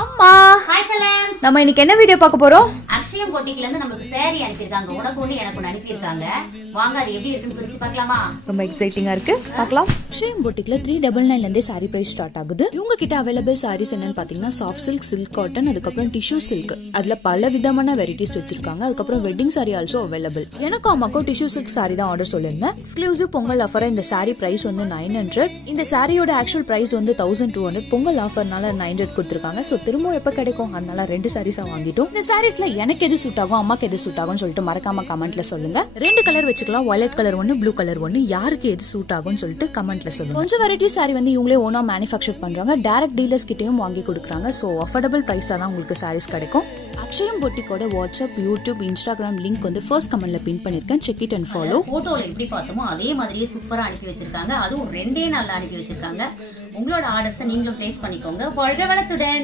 அம்மா ஹாய் செல்லம்ஸ். நம்ம இன்னைக்கு என்ன வீடியோ பார்க்க போறோம்? அக்ஷயம் பொட்டிக்ல இருந்து நமக்கு saree அனுப்பியிருக்காங்க. உனக்கு ஒண்ணு எனக்கு ஒண்ணு அனுப்பியிருக்காங்க. வாங்க அது எப்படி இருக்குன்னு பிரிச்சு பார்க்கலாமா? ரொம்ப எக்ஸைட்டிங்கா இருக்கு, பார்க்கலாம். அக்ஷயம் பொட்டிக்ல 399 ல இருந்தே சாரி பிரைஸ் ஸ்டார்ட் ஆகுது. இவங்க கிட்ட அவைலபிள் சாரீஸ் என்னன்னு பாத்தீங்கன்னா சாஃப்ட் சில்க், சில்க் காட்டன், அதுக்கப்புறம் டிஷ்யூ சில்க். அதுல பல விதமான வெரைட்டிஸ் வச்சிருக்காங்க. அதுக்கப்புறம் வெட்டிங் சாரி ஆல்சோ அவைலபிள். எனக்கும் அம்மாக்கும் டிஷ்யூ சில்க் சாரி தான் ஆர்டர் சொல்லியிருந்தேன். எக்ஸ்க்ளூசிவ் பொங்கல் ஆஃபரா இந்த சாரி பிரைஸ் வந்து 900. இந்த சாரியோட ஆக்சுவல் பிரைஸ் வந்து 1200. பொங்கல் ஆஃபர்னால 900 கொடுத்துருக்காங்க. சோ திரும்ப எப்ப கிடைக்கும்? அதனால 2 சாரீஸா வாங்கிட்டோம். இந்த சாரீஸ்ல எனக்கு எது சூட் ஆகும், அம்மாக்கு எது சூட் ஆகும்னு சொல்லிட்டு மறக்காம கமெண்ட்ல சொல்லுங்க. 2 கலர் வச்சுக்கலாம், வயலட் கலர் ஒன்னு, ப்ளூ கலர் ஒன்னு. யாருக்கு எது சூட் ஆகும்னு சொல்லிட்டு கமெண்ட்ல சொல்லுங்க. கொஞ்சம் வெரைட்டி சாரி வந்து இவங்களே ஓனா மேனுஃபேக்சர் பண்றாங்க. டைரக்ட் டீலர்ஸ் கிட்டயும் வாங்கி கொடுக்குறாங்க. சோ அஃபோர்டபுள் பிரைஸ்ல தான் உங்களுக்கு சாரீஸ் கிடைக்கும். Akshayam பொட்டிக்கோட WhatsApp, YouTube, Instagram link வந்து ஃபர்ஸ்ட் கமெண்ட்ல பின் பண்ணிருக்கேன். Check it and follow. போட்டோல எப்படி பார்த்தோமோ அதே மாதிரியே சூப்பரா அனுப்பி வச்சிருக்காங்க. அதுவும் 2 நாள்ல அனுப்பி வச்சிருக்காங்க. உங்களோட ஆர்டர்ஸை நீங்களும் பிளேஸ் பண்ணிக்கோங்க. வாழ்க வளத்துடன்.